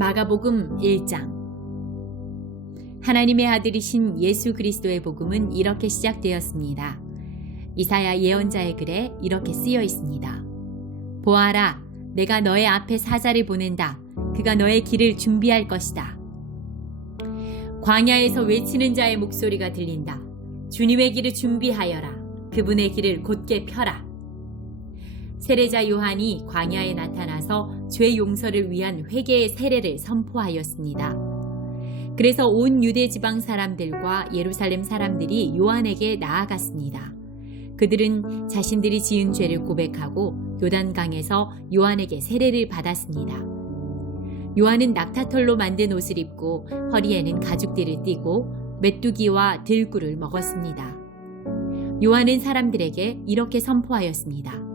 마가복음 1장. 하나님의 아들이신 예수 그리스도의 복음은 이렇게 시작되었습니다. 이사야 예언자의 글에 이렇게 쓰여 있습니다. 보아라, 내가 너의 앞에 사자를 보낸다. 그가 너의 길을 준비할 것이다. 광야에서 외치는 자의 목소리가 들린다. 주님의 길을 준비하여라. 그분의 길을 곧게 펴라. 세례자 요한이 광야에 나타나서 죄 용서를 위한 회개의 세례를 선포하였습니다. 그래서 온 유대 지방 사람들과 예루살렘 사람들이 요한에게 나아갔습니다. 그들은 자신들이 지은 죄를 고백하고 요단강에서 요한에게 세례를 받았습니다. 요한은 낙타털로 만든 옷을 입고 허리에는 가죽띠를 띠고 메뚜기와 들꿀을 먹었습니다. 요한은 사람들에게 이렇게 선포하였습니다.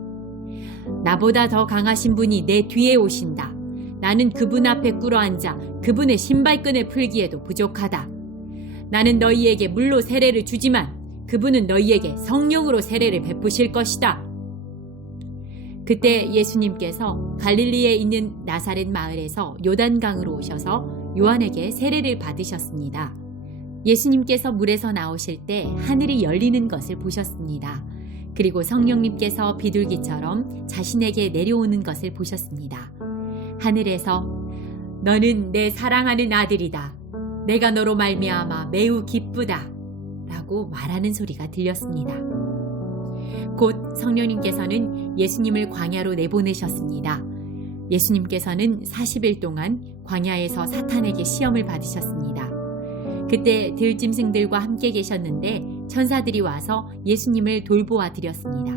나보다 더 강하신 분이 내 뒤에 오신다. 나는 그분 앞에 꿇어앉아 그분의 신발끈을 풀기에도 부족하다. 나는 너희에게 물로 세례를 주지만 그분은 너희에게 성령으로 세례를 베푸실 것이다. 그때 예수님께서 갈릴리에 있는 나사렛 마을에서 요단강으로 오셔서 요한에게 세례를 받으셨습니다. 예수님께서 물에서 나오실 때 하늘이 열리는 것을 보셨습니다. 그리고 성령님께서 비둘기처럼 자신에게 내려오는 것을 보셨습니다. 하늘에서 너는 내 사랑하는 아들이다. 내가 너로 말미암아 매우 기쁘다. 라고 말하는 소리가 들렸습니다. 곧 성령님께서는 예수님을 광야로 내보내셨습니다. 예수님께서는 40일 동안 광야에서 사탄에게 시험을 받으셨습니다. 그때 들짐승들과 함께 계셨는데 천사들이 와서 예수님을 돌보아 드렸습니다.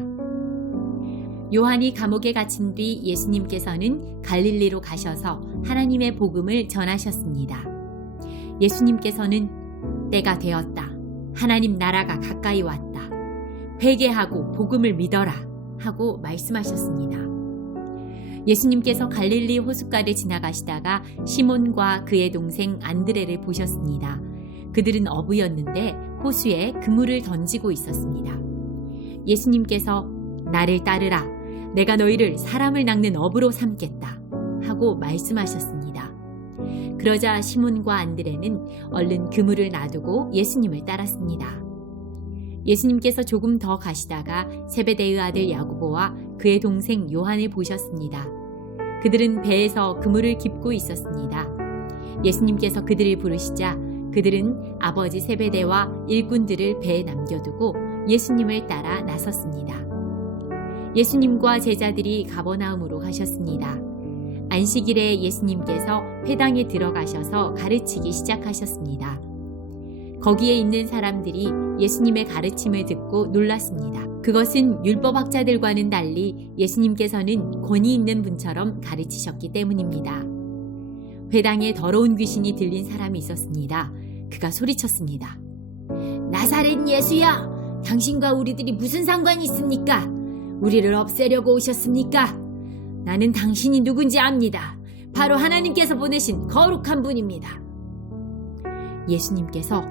요한이 감옥에 갇힌 뒤 예수님께서는 갈릴리로 가셔서 하나님의 복음을 전하셨습니다. 예수님께서는 때가 되었다. 하나님 나라가 가까이 왔다. 회개하고 복음을 믿어라 하고 말씀하셨습니다. 예수님께서 갈릴리 호숫가를 지나가시다가 시몬과 그의 동생 안드레를 보셨습니다. 그들은 어부였는데 호수에 그물을 던지고 있었습니다. 예수님께서 나를 따르라. 내가 너희를 사람을 낚는 어부로 삼겠다 하고 말씀하셨습니다. 그러자 시몬과 안드레는 얼른 그물을 놔두고 예수님을 따랐습니다. 예수님께서 조금 더 가시다가 세베대의 아들 야고보와 그의 동생 요한을 보셨습니다. 그들은 배에서 그물을 깁고 있었습니다. 예수님께서 그들을 부르시자 그들은 아버지 세베대와 일꾼들을 배에 남겨두고 예수님을 따라 나섰습니다. 예수님과 제자들이 가버나움으로 가셨습니다. 안식일에 예수님께서 회당에 들어가셔서 가르치기 시작하셨습니다. 거기에 있는 사람들이 예수님의 가르침을 듣고 놀랐습니다. 그것은 율법학자들과는 달리 예수님께서는 권위 있는 분처럼 가르치셨기 때문입니다. 회당에 더러운 귀신이 들린 사람이 있었습니다. 그가 소리쳤습니다. 나사렛 예수야! 당신과 우리들이 무슨 상관이 있습니까? 우리를 없애려고 오셨습니까? 나는 당신이 누군지 압니다. 바로 하나님께서 보내신 거룩한 분입니다. 예수님께서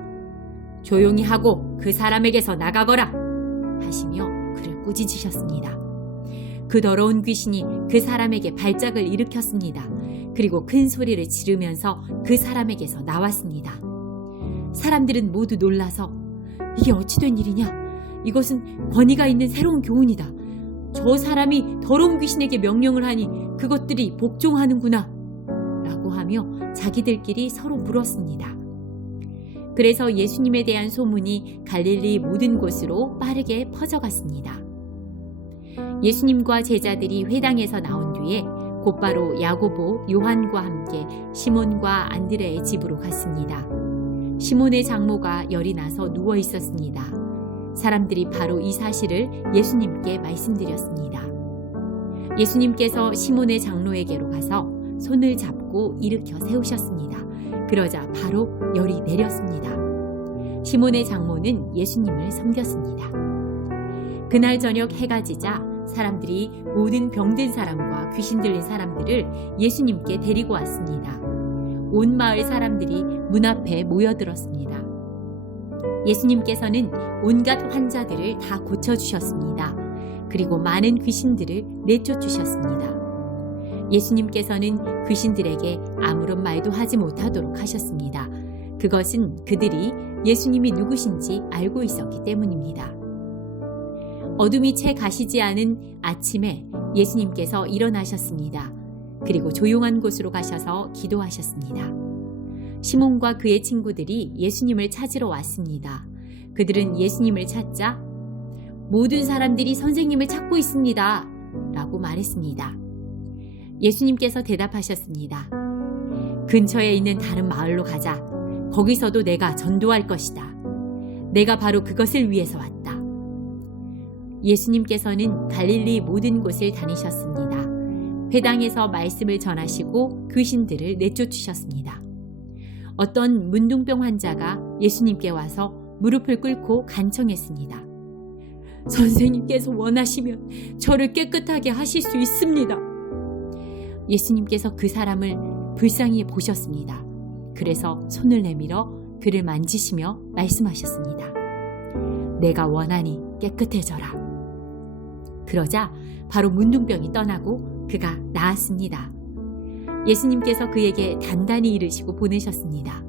조용히 하고 그 사람에게서 나가거라 하시며 그를 꾸짖으셨습니다. 그 더러운 귀신이 그 사람에게 발작을 일으켰습니다. 그리고 큰 소리를 지르면서 그 사람에게서 나왔습니다. 사람들은 모두 놀라서 이게 어찌 된 일이냐? 이것은 권위가 있는 새로운 교훈이다. 저 사람이 더러운 귀신에게 명령을 하니 그것들이 복종하는구나 라고 하며 자기들끼리 서로 물었습니다. 그래서 예수님에 대한 소문이 갈릴리 모든 곳으로 빠르게 퍼져갔습니다. 예수님과 제자들이 회당에서 나온 뒤에 곧바로 야고보, 요한과 함께 시몬과 안드레의 집으로 갔습니다. 시몬의 장모가 열이 나서 누워 있었습니다. 사람들이 바로 이 사실을 예수님께 말씀드렸습니다. 예수님께서 시몬의 장로에게로 가서 손을 잡고 일으켜 세우셨습니다. 그러자 바로 열이 내렸습니다. 시몬의 장모는 예수님을 섬겼습니다. 그날 저녁 해가 지자 사람들이 모든 병든 사람과 귀신 들린 사람들을 예수님께 데리고 왔습니다. 온 마을 사람들이 문 앞에 모여들었습니다. 예수님께서는 온갖 환자들을 다 고쳐주셨습니다. 그리고 많은 귀신들을 내쫓으셨습니다. 예수님께서는 귀신들에게 아무런 말도 하지 못하도록 하셨습니다. 그것은 그들이 예수님이 누구신지 알고 있었기 때문입니다. 어둠이 채 가시지 않은 아침에 예수님께서 일어나셨습니다. 그리고 조용한 곳으로 가셔서 기도하셨습니다. 시몬과 그의 친구들이 예수님을 찾으러 왔습니다. 그들은 예수님을 찾자 모든 사람들이 선생님을 찾고 있습니다. 라고 말했습니다. 예수님께서 대답하셨습니다. 근처에 있는 다른 마을로 가자. 거기서도 내가 전도할 것이다. 내가 바로 그것을 위해서 왔다. 예수님께서는 갈릴리 모든 곳을 다니셨습니다. 회당에서 말씀을 전하시고 귀신들을 내쫓으셨습니다. 어떤 문둥병 환자가 예수님께 와서 무릎을 꿇고 간청했습니다. 선생님께서 원하시면 저를 깨끗하게 하실 수 있습니다. 예수님께서 그 사람을 불쌍히 보셨습니다. 그래서 손을 내밀어 그를 만지시며 말씀하셨습니다. 내가 원하니 깨끗해져라. 그러자 바로 문둥병이 떠나고 그가 나았습니다. 예수님께서 그에게 단단히 이르시고 보내셨습니다.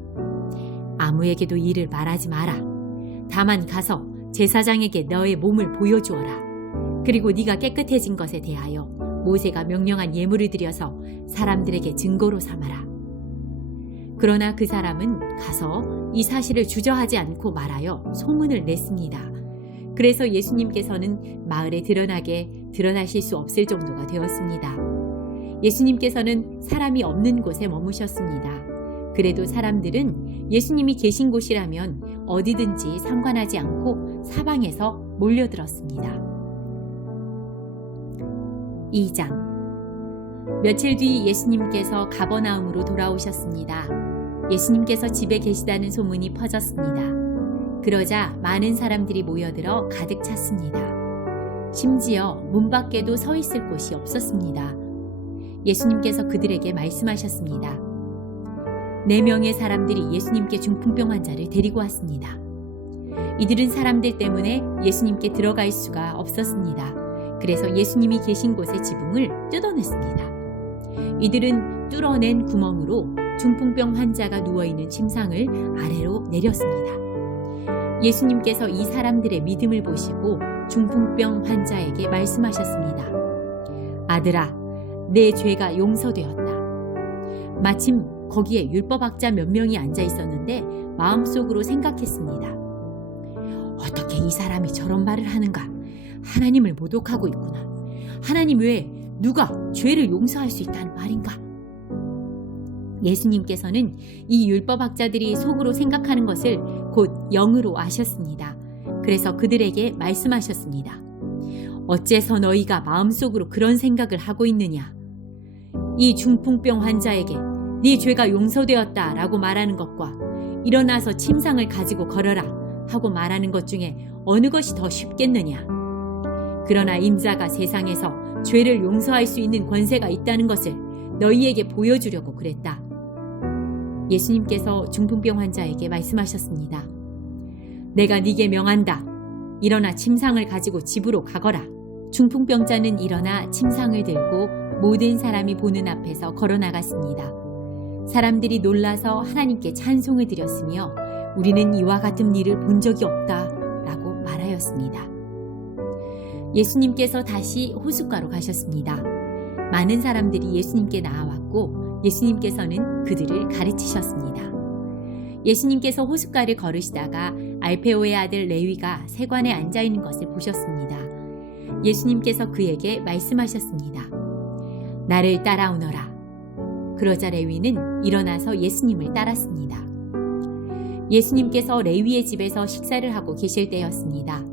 아무에게도 이를 말하지 마라. 다만 가서 제사장에게 너의 몸을 보여주어라. 그리고 네가 깨끗해진 것에 대하여 모세가 명령한 예물을 드려서 사람들에게 증거로 삼아라. 그러나 그 사람은 가서 이 사실을 주저하지 않고 말하여 소문을 냈습니다. 그래서 예수님께서는 마을에 드러나실 수 없을 정도가 되었습니다. 예수님께서는 사람이 없는 곳에 머무셨습니다. 그래도 사람들은 예수님이 계신 곳이라면 어디든지 상관하지 않고 사방에서 몰려들었습니다. 2장. 며칠 뒤 예수님께서 가버나움으로 돌아오셨습니다. 예수님께서 집에 계시다는 소문이 퍼졌습니다. 그러자 많은 사람들이 모여들어 가득 찼습니다. 심지어 문 밖에도 서 있을 곳이 없었습니다. 예수님께서 그들에게 말씀하셨습니다. 4명의 사람들이 예수님께 중풍병 환자를 데리고 왔습니다. 이들은 사람들 때문에 예수님께 들어갈 수가 없었습니다. 그래서 예수님이 계신 곳의 지붕을 뜯어냈습니다. 이들은 뚫어낸 구멍으로 중풍병 환자가 누워있는 침상을 아래로 내렸습니다. 예수님께서 이 사람들의 믿음을 보시고 중풍병 환자에게 말씀하셨습니다. 아들아, 내 죄가 용서되었다. 마침 거기에 율법학자 몇 명이 앉아 있었는데 마음속으로 생각했습니다. 어떻게 이 사람이 저런 말을 하는가? 하나님을 모독하고 있구나. 하나님 외에 누가 죄를 용서할 수 있다는 말인가? 예수님께서는 이 율법학자들이 속으로 생각하는 것을 곧 영으로 아셨습니다. 그래서 그들에게 말씀하셨습니다. 어째서 너희가 마음속으로 그런 생각을 하고 있느냐? 이 중풍병 환자에게 네 죄가 용서되었다 라고 말하는 것과 일어나서 침상을 가지고 걸어라 하고 말하는 것 중에 어느 것이 더 쉽겠느냐? 그러나 인자가 세상에서 죄를 용서할 수 있는 권세가 있다는 것을 너희에게 보여주려고 그랬다. 예수님께서 중풍병 환자에게 말씀하셨습니다. 내가 네게 명한다. 일어나 침상을 가지고 집으로 가거라. 중풍병자는 일어나 침상을 들고 모든 사람이 보는 앞에서 걸어 나갔습니다. 사람들이 놀라서 하나님께 찬송을 드렸으며 우리는 이와 같은 일을 본 적이 없다 라고 말하였습니다. 예수님께서 다시 호숫가로 가셨습니다. 많은 사람들이 예수님께 나아왔고 예수님께서는 그들을 가르치셨습니다. 예수님께서 호숫가를 걸으시다가 알페오의 아들 레위가 세관에 앉아있는 것을 보셨습니다. 예수님께서 그에게 말씀하셨습니다. 나를 따라오너라. 그러자 레위는 일어나서 예수님을 따랐습니다. 예수님께서 레위의 집에서 식사를 하고 계실 때였습니다.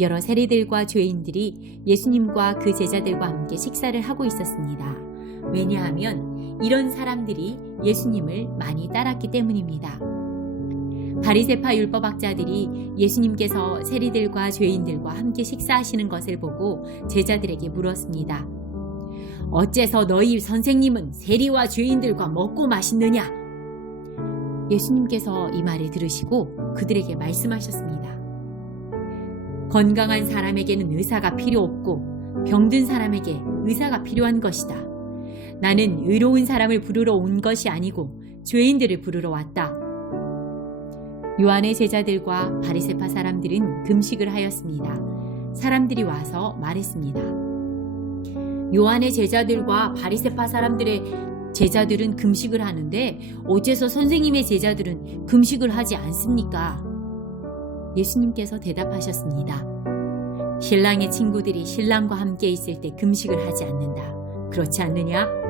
여러 세리들과 죄인들이 예수님과 그 제자들과 함께 식사를 하고 있었습니다. 왜냐하면 이런 사람들이 예수님을 많이 따랐기 때문입니다. 바리새파 율법학자들이 예수님께서 세리들과 죄인들과 함께 식사하시는 것을 보고 제자들에게 물었습니다. 어째서 너희 선생님은 세리와 죄인들과 먹고 마시느냐? 예수님께서 이 말을 들으시고 그들에게 말씀하셨습니다. 건강한 사람에게는 의사가 필요 없고 병든 사람에게 의사가 필요한 것이다. 나는 의로운 사람을 부르러 온 것이 아니고 죄인들을 부르러 왔다. 요한의 제자들과 바리새파 사람들은 금식을 하였습니다. 사람들이 와서 말했습니다. 요한의 제자들과 바리새파 사람들의 제자들은 금식을 하는데 어째서 선생님의 제자들은 금식을 하지 않습니까? 예수님께서 대답하셨습니다. 신랑의 친구들이 신랑과 함께 있을 때 금식을 하지 않는다. 그렇지 않느냐?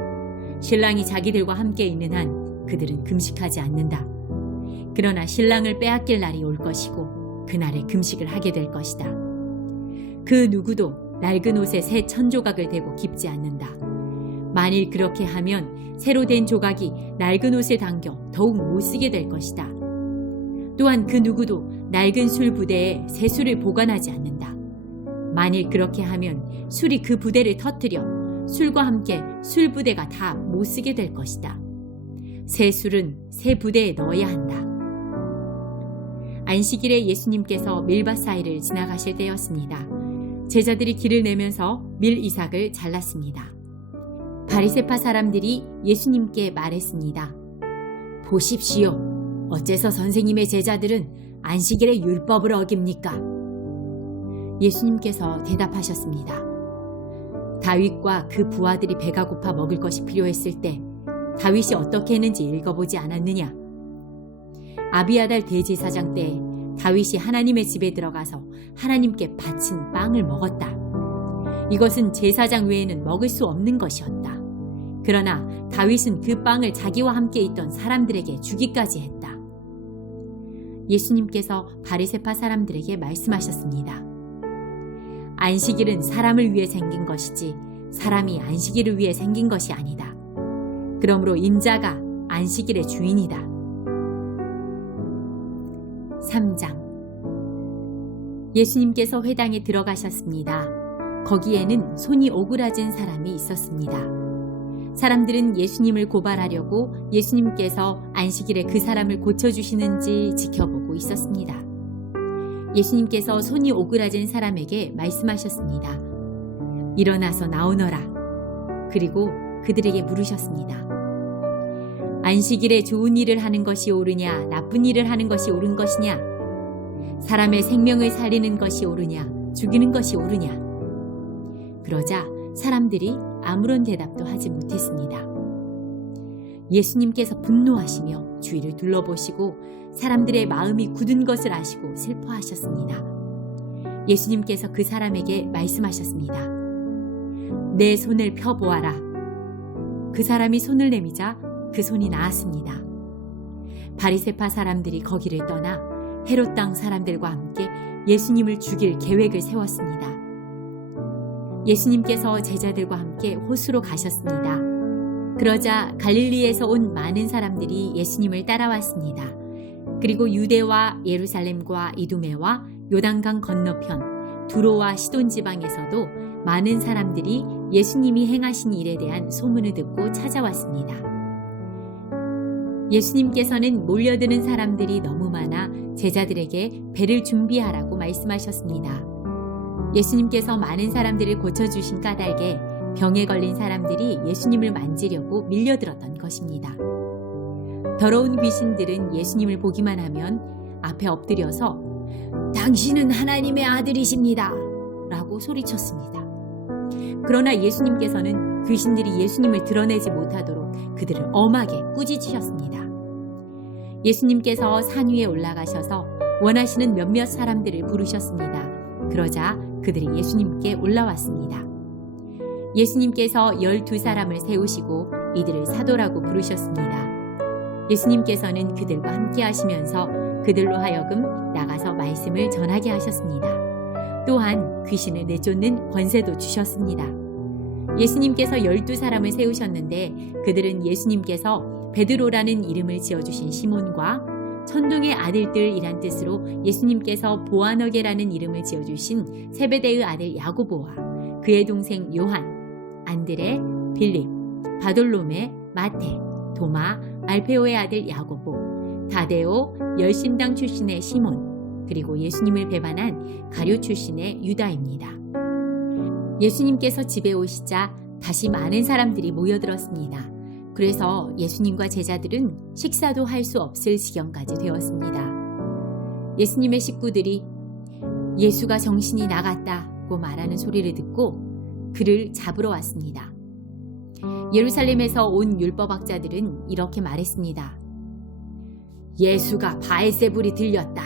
신랑이 자기들과 함께 있는 한 그들은 금식하지 않는다. 그러나 신랑을 빼앗길 날이 올 것이고 그날에 금식을 하게 될 것이다. 그 누구도 낡은 옷에 새 천조각을 대고 깁지 않는다. 만일 그렇게 하면 새로 된 조각이 낡은 옷에 당겨 더욱 못 쓰게 될 것이다. 또한 그 누구도 낡은 술 부대에 새 술을 보관하지 않는다. 만일 그렇게 하면 술이 그 부대를 터뜨려 술과 함께 술 부대가 다 못 쓰게 될 것이다. 새 술은 새 부대에 넣어야 한다. 안식일에 예수님께서 밀밭 사이를 지나가실 때였습니다. 제자들이 길을 내면서 밀 이삭을 잘랐습니다. 바리새파 사람들이 예수님께 말했습니다. 보십시오. 어째서 선생님의 제자들은 안식일에 율법을 어깁니까? 예수님께서 대답하셨습니다. 다윗과 그 부하들이 배가 고파 먹을 것이 필요했을 때 다윗이 어떻게 했는지 읽어보지 않았느냐? 아비아달 대제사장 때 다윗이 하나님의 집에 들어가서 하나님께 바친 빵을 먹었다. 이것은 제사장 외에는 먹을 수 없는 것이었다. 그러나 다윗은 그 빵을 자기와 함께 있던 사람들에게 주기까지 했다. 예수님께서 바리새파 사람들에게 말씀하셨습니다. 안식일은 사람을 위해 생긴 것이지 사람이 안식일을 위해 생긴 것이 아니다. 그러므로 인자가 안식일의 주인이다. 3장. 예수님께서 회당에 들어가셨습니다. 거기에는 손이 오그라진 사람이 있었습니다. 사람들은 예수님을 고발하려고 예수님께서 안식일에 그 사람을 고쳐주시는지 지켜보고 있었습니다. 예수님께서 손이 오그라진 사람에게 말씀하셨습니다. 일어나서 나오너라. 그리고 그들에게 물으셨습니다. 안식일에 좋은 일을 하는 것이 옳으냐, 나쁜 일을 하는 것이 옳은 것이냐? 사람의 생명을 살리는 것이 옳으냐, 죽이는 것이 옳으냐? 그러자 사람들이 아무런 대답도 하지 못했습니다. 예수님께서 분노하시며 주위를 둘러보시고 사람들의 마음이 굳은 것을 아시고 슬퍼하셨습니다. 예수님께서 그 사람에게 말씀하셨습니다. 내 손을 펴보아라. 그 사람이 손을 내미자 그 손이 나았습니다. 바리새파 사람들이 거기를 떠나 헤롯 땅 사람들과 함께 예수님을 죽일 계획을 세웠습니다. 예수님께서 제자들과 함께 호수로 가셨습니다. 그러자 갈릴리에서 온 많은 사람들이 예수님을 따라왔습니다. 그리고 유대와 예루살렘과 이두메와 요단강 건너편 두로와 시돈 지방에서도 많은 사람들이 예수님이 행하신 일에 대한 소문을 듣고 찾아왔습니다. 예수님께서는 몰려드는 사람들이 너무 많아 제자들에게 배를 준비하라고 말씀하셨습니다. 예수님께서 많은 사람들을 고쳐주신 까닭에 병에 걸린 사람들이 예수님을 만지려고 밀려들었던 것입니다. 더러운 귀신들은 예수님을 보기만 하면 앞에 엎드려서 당신은 하나님의 아들이십니다 라고 소리쳤습니다. 그러나 예수님께서는 귀신들이 예수님을 드러내지 못하도록 그들을 엄하게 꾸짖으셨습니다. 예수님께서 산 위에 올라가셔서 원하시는 몇몇 사람들을 부르셨습니다. 그러자 그들이 예수님께 올라왔습니다. 예수님께서 12사람을 세우시고 이들을 사도라고 부르셨습니다. 예수님께서는 그들과 함께 하시면서 그들로 하여금 나가서 말씀을 전하게 하셨습니다. 또한 귀신을 내쫓는 권세도 주셨습니다. 예수님께서 12사람을 세우셨는데 그들은 예수님께서 베드로라는 이름을 지어주신 시몬과 천둥의 아들들이란 뜻으로 예수님께서 보아너게라는 이름을 지어주신 세베대의 아들 야고보와 그의 동생 요한, 안드레, 빌립, 바돌로메, 마테, 도마, 알페오의 아들 야고보, 다데오, 열심당 출신의 시몬, 그리고 예수님을 배반한 가룟 출신의 유다입니다. 예수님께서 집에 오시자 다시 많은 사람들이 모여들었습니다. 그래서 예수님과 제자들은 식사도 할 수 없을 지경까지 되었습니다. 예수님의 식구들이 예수가 정신이 나갔다고 말하는 소리를 듣고 그를 잡으러 왔습니다. 예루살렘에서 온 율법학자들은 이렇게 말했습니다. 예수가 바알세불이 들렸다.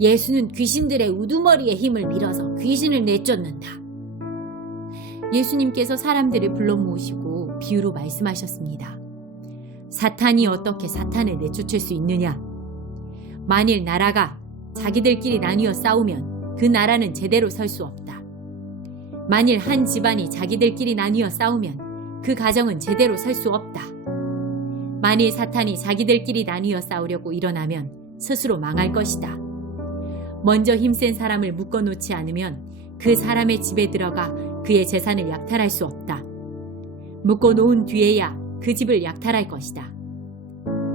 예수는 귀신들의 우두머리에 힘을 빌어서 귀신을 내쫓는다. 예수님께서 사람들을 불러 모으시고 비유로 말씀하셨습니다. 사탄이 어떻게 사탄을 내쫓을 수 있느냐? 만일 나라가 자기들끼리 나뉘어 싸우면 그 나라는 제대로 설 수 없다. 만일 한 집안이 자기들끼리 나뉘어 싸우면 그 가정은 제대로 설 수 없다. 만일 사탄이 자기들끼리 나뉘어 싸우려고 일어나면 스스로 망할 것이다. 먼저 힘센 사람을 묶어놓지 않으면 그 사람의 집에 들어가 그의 재산을 약탈할 수 없다. 묶어놓은 뒤에야 그 집을 약탈할 것이다.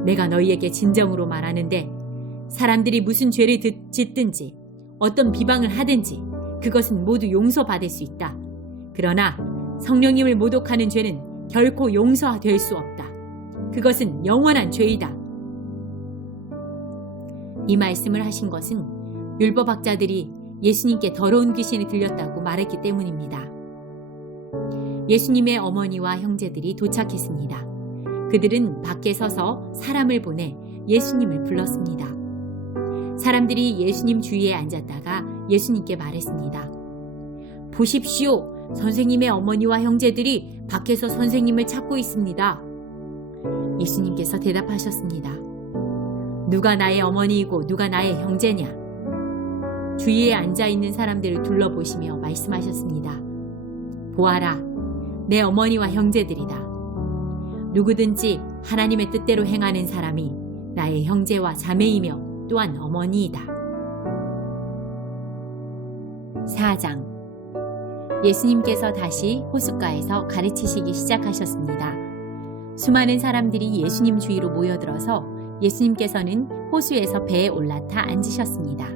내가 너희에게 진정으로 말하는데 사람들이 무슨 죄를 짓든지 어떤 비방을 하든지 그것은 모두 용서받을 수 있다. 그러나 성령님을 모독하는 죄는 결코 용서될 수 없다. 그것은 영원한 죄이다. 이 말씀을 하신 것은 율법학자들이 예수님께 더러운 귀신이 들렸다고 말했기 때문입니다. 예수님의 어머니와 형제들이 도착했습니다. 그들은 밖에 서서 사람을 보내 예수님을 불렀습니다. 사람들이 예수님 주위에 앉았다가 예수님께 말했습니다. 보십시오. 선생님의 어머니와 형제들이 밖에서 선생님을 찾고 있습니다. 예수님께서 대답하셨습니다. 누가 나의 어머니이고 누가 나의 형제냐? 주위에 앉아있는 사람들을 둘러보시며 말씀하셨습니다. 보아라, 내 어머니와 형제들이다. 누구든지 하나님의 뜻대로 행하는 사람이 나의 형제와 자매이며 또한 어머니이다. 4장. 예수님께서 다시 호숫가에서 가르치시기 시작하셨습니다. 수많은 사람들이 예수님 주위로 모여들어서 예수님께서는 호수에서 배에 올라타 앉으셨습니다.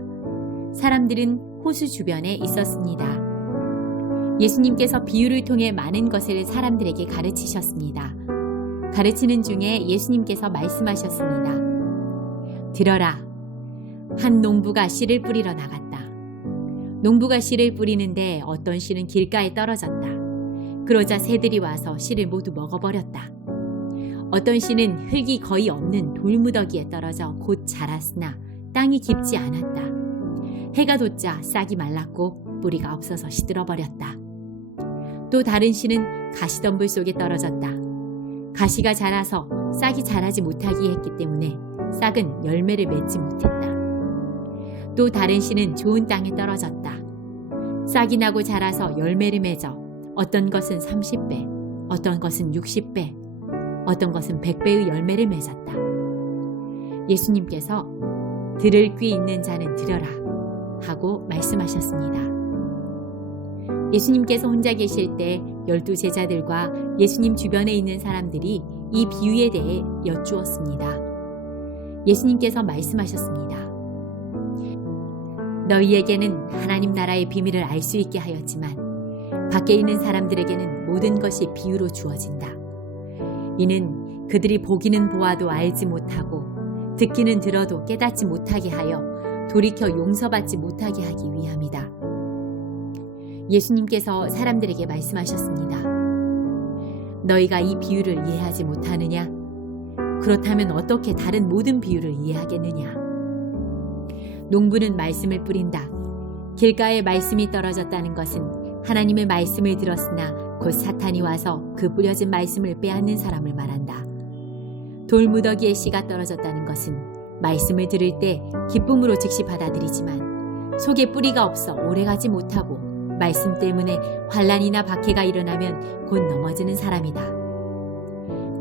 사람들은 호수 주변에 있었습니다. 예수님께서 비유를 통해 많은 것을 사람들에게 가르치셨습니다. 가르치는 중에 예수님께서 말씀하셨습니다. 들어라. 한 농부가 씨를 뿌리러 나갔다. 농부가 씨를 뿌리는데 어떤 씨는 길가에 떨어졌다. 그러자 새들이 와서 씨를 모두 먹어버렸다. 어떤 씨는 흙이 거의 없는 돌무더기에 떨어져 곧 자랐으나 땅이 깊지 않았다. 해가 돋자 싹이 말랐고 뿌리가 없어서 시들어버렸다. 또 다른 씨는 가시덤불 속에 떨어졌다. 가시가 자라서 싹이 자라지 못하게 했기 때문에 싹은 열매를 맺지 못했다. 또 다른 씨는 좋은 땅에 떨어졌다. 싹이 나고 자라서 열매를 맺어 어떤 것은 30배, 어떤 것은 60배, 어떤 것은 100배의 열매를 맺었다. 예수님께서 들을 귀 있는 자는 들어라 하고 말씀하셨습니다. 예수님께서 혼자 계실 때 12 제자들과 예수님 주변에 있는 사람들이 이 비유에 대해 여쭈었습니다. 예수님께서 말씀하셨습니다. 너희에게는 하나님 나라의 비밀을 알 수 있게 하였지만 밖에 있는 사람들에게는 모든 것이 비유로 주어진다. 이는 그들이 보기는 보아도 알지 못하고 듣기는 들어도 깨닫지 못하게 하여 돌이켜 용서받지 못하게 하기 위함이다. 예수님께서 사람들에게 말씀하셨습니다. 너희가 이 비유를 이해하지 못하느냐? 그렇다면 어떻게 다른 모든 비유를 이해하겠느냐? 농부는 말씀을 뿌린다. 길가에 말씀이 떨어졌다는 것은 하나님의 말씀을 들었으나 곧 사탄이 와서 그 뿌려진 말씀을 빼앗는 사람을 말한다. 돌무더기에 씨가 떨어졌다는 것은 말씀을 들을 때 기쁨으로 즉시 받아들이지만 속에 뿌리가 없어 오래가지 못하고 말씀 때문에 환난이나 박해가 일어나면 곧 넘어지는 사람이다.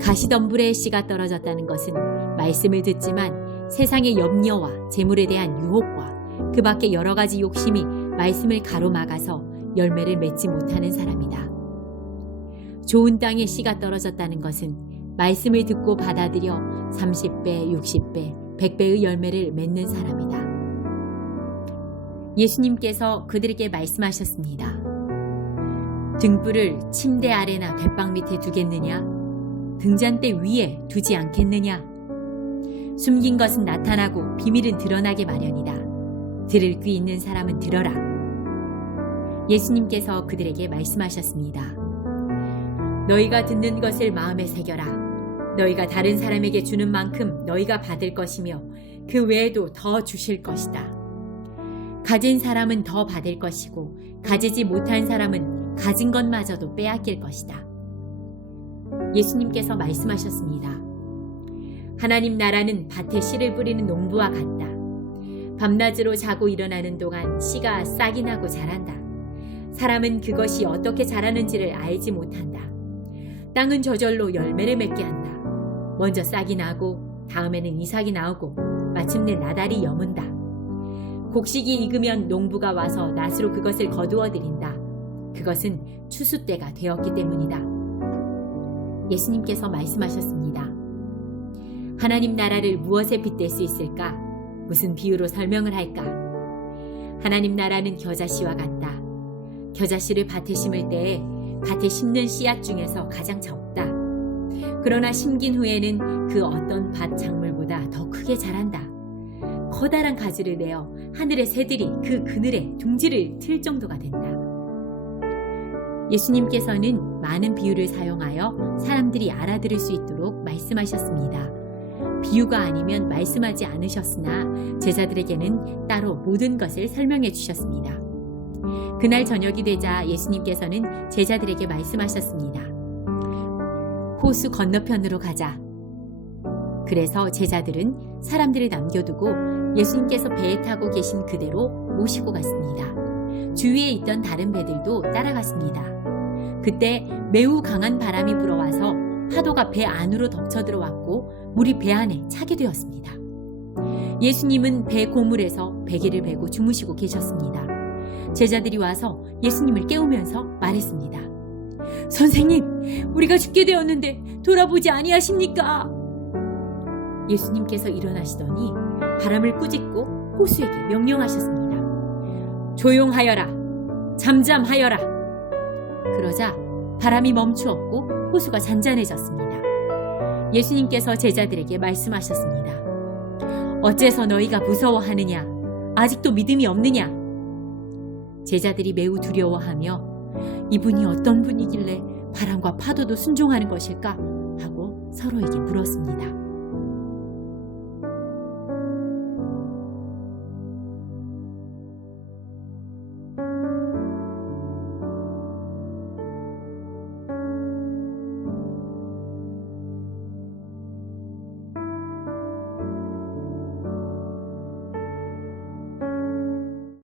가시덤불에 씨가 떨어졌다는 것은 말씀을 듣지만 세상의 염려와 재물에 대한 유혹과 그 밖에 여러 가지 욕심이 말씀을 가로막아서 열매를 맺지 못하는 사람이다. 좋은 땅에 씨가 떨어졌다는 것은 말씀을 듣고 받아들여 30배, 60배, 100배의 열매를 맺는 사람이다. 예수님께서 그들에게 말씀하셨습니다. 등불을 침대 아래나 돛방 밑에 두겠느냐? 등잔대 위에 두지 않겠느냐? 숨긴 것은 나타나고 비밀은 드러나게 마련이다. 들을 귀 있는 사람은 들어라. 예수님께서 그들에게 말씀하셨습니다. 너희가 듣는 것을 마음에 새겨라. 너희가 다른 사람에게 주는 만큼 너희가 받을 것이며 그 외에도 더 주실 것이다. 가진 사람은 더 받을 것이고 가지지 못한 사람은 가진 것마저도 빼앗길 것이다. 예수님께서 말씀하셨습니다. 하나님 나라는 밭에 씨를 뿌리는 농부와 같다. 밤낮으로 자고 일어나는 동안 씨가 싹이 나고 자란다. 사람은 그것이 어떻게 자라는지를 알지 못한다. 땅은 저절로 열매를 맺게 한다. 먼저 싹이 나고 다음에는 이삭이 나오고 마침내 나달이 여문다. 곡식이 익으면 농부가 와서 낫으로 그것을 거두어 들인다. 그것은 추수 때가 되었기 때문이다. 예수님께서 말씀하셨습니다. 하나님 나라를 무엇에 빗댈 수 있을까? 무슨 비유로 설명을 할까? 하나님 나라는 겨자씨와 같다. 겨자씨를 밭에 심을 때에 밭에 심는 씨앗 중에서 가장 적다. 그러나 심긴 후에는 그 어떤 밭 작물보다 더 크게 자란다. 커다란 가지를 내어 하늘의 새들이 그 그늘에 둥지를 틀 정도가 된다. 예수님께서는 많은 비유를 사용하여 사람들이 알아들을 수 있도록 말씀하셨습니다. 비유가 아니면 말씀하지 않으셨으나 제자들에게는 따로 모든 것을 설명해 주셨습니다. 그날 저녁이 되자 예수님께서는 제자들에게 말씀하셨습니다. 호수 건너편으로 가자. 그래서 제자들은 사람들을 남겨두고 예수님께서 배에 타고 계신 그대로 모시고 갔습니다. 주위에 있던 다른 배들도 따라갔습니다. 그때 매우 강한 바람이 불어와서 파도가 배 안으로 덮쳐 들어왔고 물이 배 안에 차게 되었습니다. 예수님은 배 고물에서 베개를 베고 주무시고 계셨습니다. 제자들이 와서 예수님을 깨우면서 말했습니다. 선생님, 우리가 죽게 되었는데 돌아보지 아니하십니까? 예수님께서 일어나시더니 바람을 꾸짖고 호수에게 명령하셨습니다. 조용하여라, 잠잠하여라. 그러자 바람이 멈추었고 호수가 잔잔해졌습니다. 예수님께서 제자들에게 말씀하셨습니다. 어째서 너희가 무서워하느냐? 아직도 믿음이 없느냐? 제자들이 매우 두려워하며 이분이 어떤 분이길래 바람과 파도도 순종하는 것일까? 하고 서로에게 물었습니다.